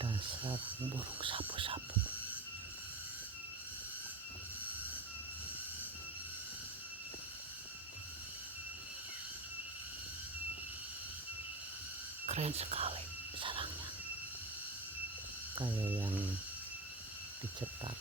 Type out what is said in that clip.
Dasar burung sapu-sapu. Keren sekali sarangnya. Kayak yang dicetak.